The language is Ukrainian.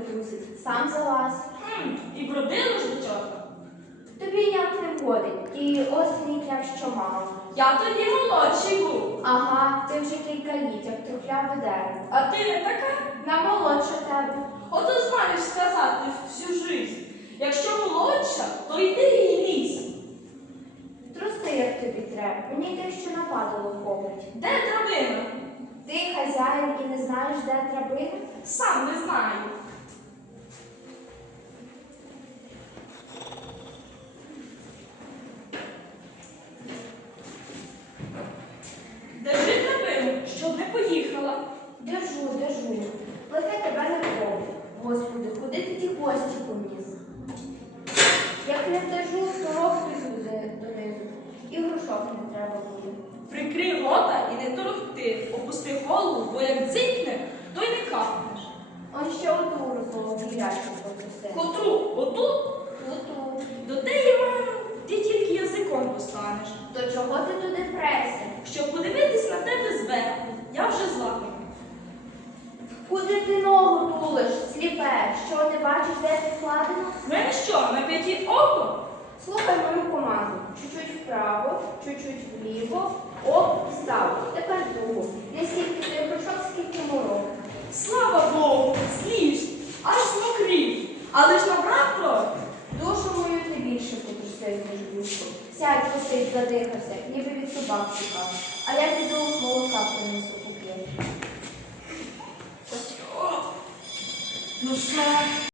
камінь потрусить, сам залазь. Хм, і бродило ж до чого? Тобі ніяк не вгодить, і осені якщо мало. Я тоді молодший був. Ага, ти вже кілька літ, як трухляве дерево. А ти не така? На молодше тебе. Ото змаєш сказати всю жизнь. Якщо молодша, то йди і лізь. Труси, як тобі треба. Мені те, що нападало хопить. Де драбина? Ти хазяїн і не знаєш, де драбина? Сам не знаю. Поїхала. Держу, держу. Лихе тебе не вхопить. Господи, куди ти ті гості поніс? Як не вдержу, то рог піду донизу. І грошок не треба буде. Прикрий рота і не торохти. Опусти голову, бо як дзикне, то й не капнеш. Он ще оту розмову гірячку потрясе. Котру, оту, Оту. до теї мами, ти тільки язиком постанеш. То чого ти туди пресся? Щоб подивитись на тебе зверху, я вже злакана. Куди ти ногу тулиш, сліпе? Що ти вкладено? В мене що, на п'яті око? Слухай мою команду. Чуть-чуть вправо, чуть-чуть вліво, оп, став. Тепер другу. Не стільки ти грошок, скільки морок. Слава Богу, зліж, аж змокрів. Але ж набрав трохи. Душу мою ти більше потрусив, ніж душу. Сядь, посидь, задихався, ніби від собак тікав. А я піду молока принесу поп'єш. Ну що?